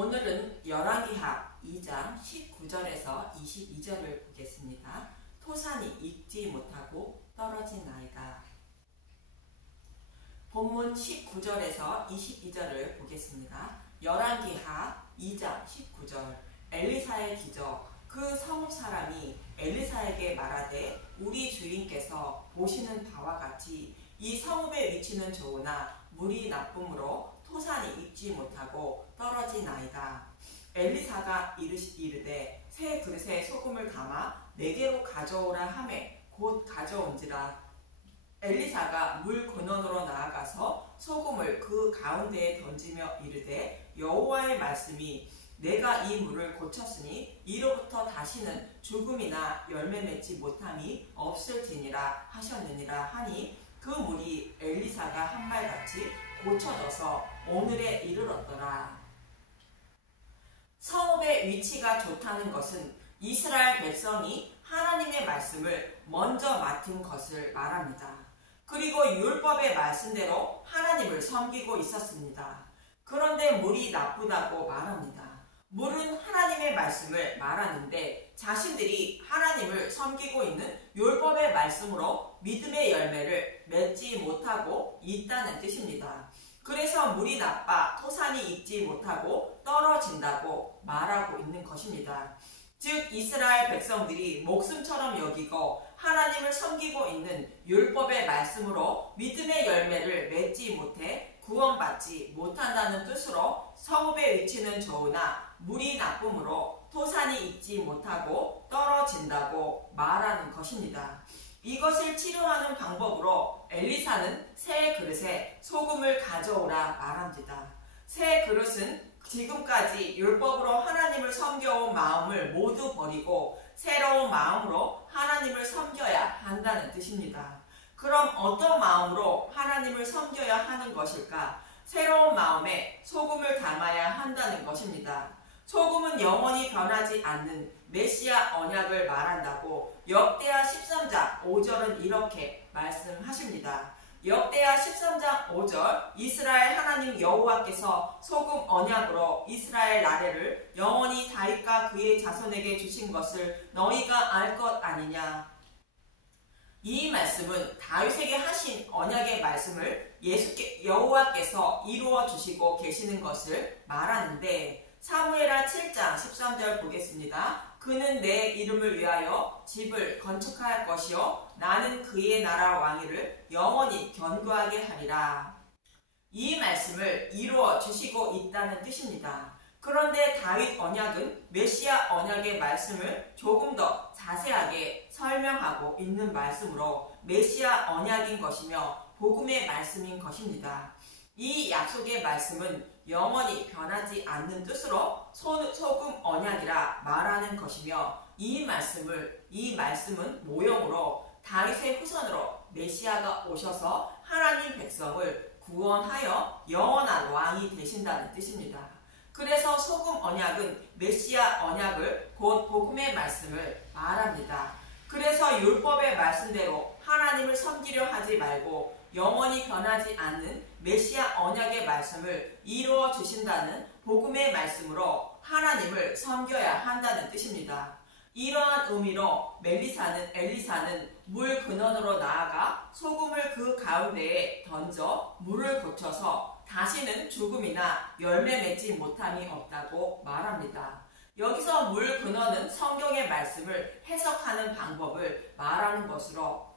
오늘은 열왕기하 2장 19절에서 22절을 보겠습니다. 토산이 익지 못하고 떨어진 아이가. 본문 19절에서 22절을 보겠습니다. 열왕기하 2장 19절. 엘리사의 기적. 그 성읍 사람이 엘리사에게 말하되 우리 주인께서 보시는 바와 같이 이 성읍의 위치는 좋으나 물이 나쁨으로 토산이 익지 못하고 떨어진 아이다. 엘리사가 이르되 새 그릇에 소금을 담아 내게로 가져오라 하매 곧 가져온지라. 엘리사가 물 근원으로 나아가서 소금을 그 가운데에 던지며 이르되 여호와의 말씀이 내가 이 물을 고쳤으니 이로부터 다시는 죽음이나 열매 맺지 못함이 없을지니라 하셨느니라 하니 그 물이 엘리사가 한 말같이 고쳐져서 오늘에 이르렀더라. 성읍의 위치가 좋다는 것은 이스라엘 백성이 하나님의 말씀을 먼저 맡은 것을 말합니다. 그리고 율법의 말씀대로 하나님을 섬기고 있었습니다. 그런데 물이 나쁘다고 말합니다. 물은 하나님의 말씀을 말하는데 자신들이 하나님을 섬기고 있는 율법의 말씀으로 믿음의 열매를 맺지 못하고 있다는 뜻입니다. 그래서 물이 나빠 토산이 익지 못하고 떨어진다고 말하고 있는 것입니다. 즉 이스라엘 백성들이 목숨처럼 여기고 하나님을 섬기고 있는 율법의 말씀으로 믿음의 열매를 맺지 못해 구원받지 못한다는 뜻으로 성읍의 위치는 좋으나 물이 나쁨으로 토산이 익지 못하고 떨어진다고 말하는 것입니다. 이것을 치료하는 방법으로 엘리사는 새 그릇에 소금을 가져오라 말합니다. 새 그릇은 지금까지 율법으로 하나님을 섬겨온 마음을 모두 버리고 새로운 마음으로 하나님을 섬겨야 한다는 뜻입니다. 그럼 어떤 마음으로 하나님을 섬겨야 하는 것일까? 새로운 마음에 소금을 담아야 한다는 것입니다. 소금은 영원히 변하지 않는 메시아 언약을 말한다고 역대하 13장 5절은 이렇게 말씀하십니다. 역대하 13장 5절. 이스라엘 하나님 여호와께서 소금 언약으로 이스라엘 나라를 영원히 다윗과 그의 자손에게 주신 것을 너희가 알 것 아니냐. 이 말씀은 다윗에게 하신 언약의 말씀을 여호와께서 이루어 주시고 계시는 것을 말하는데, 사무엘하 7장 13절 보겠습니다. 그는 내 이름을 위하여 집을 건축할 것이요 나는 그의 나라 왕위를 영원히 견고하게 하리라. 이 말씀을 이루어 주시고 있다는 뜻입니다. 그런데 다윗 언약은 메시아 언약의 말씀을 조금 더 자세하게 설명하고 있는 말씀으로 메시아 언약인 것이며 복음의 말씀인 것입니다. 이 약속의 말씀은 영원히 변하지 않는 뜻으로 소금 언약이라 말하는 것이며 이 말씀은 모형으로 다윗의 후손으로 메시아가 오셔서 하나님 백성을 구원하여 영원한 왕이 되신다는 뜻입니다. 그래서 소금 언약은 메시아 언약을 곧 복음의 말씀을 말합니다. 그래서 율법의 말씀대로 하나님을 섬기려 하지 말고 영원히 변하지 않는 메시아 언약의 말씀을 이루어 주신다는 복음의 말씀으로 하나님을 섬겨야 한다는 뜻입니다. 이러한 의미로 엘리사는 물 근원으로 나아가 소금을 그 가운데에 던져 물을 고쳐서 다시는 죽음이나 열매 맺지 못함이 없다고 말합니다. 여기서 물 근원은 성경의 말씀을 해석하는 방법을 말하는 것으로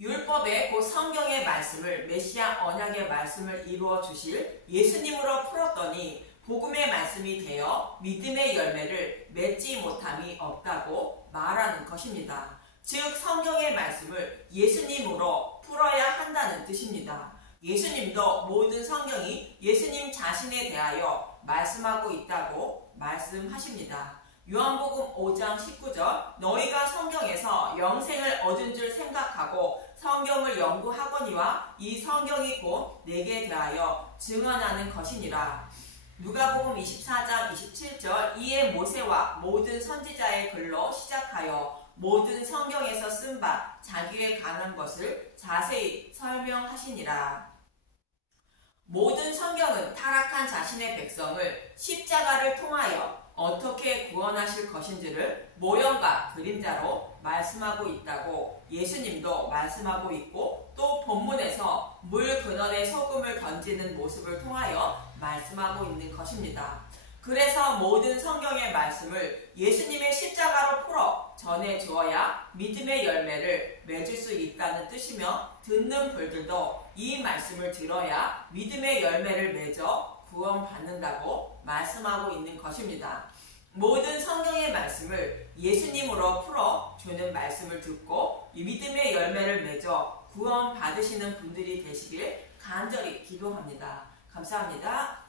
율법의 곧 성경의 말씀을 메시아 언약의 말씀을 이루어 주실 예수님으로 풀었더니 복음의 말씀이 되어 믿음의 열매를 맺지 못함이 없다고 말하는 것입니다. 즉 성경의 말씀을 예수님으로 풀어야 한다는 뜻입니다. 예수님도 모든 성경이 예수님 자신에 대하여 말씀하고 있다고 말씀하십니다. 요한복음 5장 19절. 너희가 성경에서 영생을 얻은 줄 생각하고 성경을 연구하거니와 이 성경이 곧 내게 대하여 증언하는 것이니라. 누가복음 24장 27절. 이에 모세와 모든 선지자의 글로 시작하여 모든 성경에서 쓴 바 자기에 관한 것을 자세히 설명하시니라. 모든 성경은 타락한 자신의 백성을 십자가를 통하여 어떻게 구원하실 것인지를 모형과 그림자로 말씀하고 있다고 예수님도 말씀하고 있고, 또 본문에서 물 근원에 소금을 던지는 모습을 통하여 말씀하고 있는 것입니다. 그래서 모든 성경의 말씀을 예수님의 십자가로 풀어 전해 주어야 믿음의 열매를 맺을 수 있다는 뜻이며, 듣는 분들도 이 말씀을 들어야 믿음의 열매를 맺어 구원받는다고 말씀하고 있는 것입니다. 모든 성경의 말씀을 예수님으로 풀어 주는 말씀을 듣고 이 믿음의 열매를 맺어 구원받으시는 분들이 되시길 간절히 기도합니다. 감사합니다.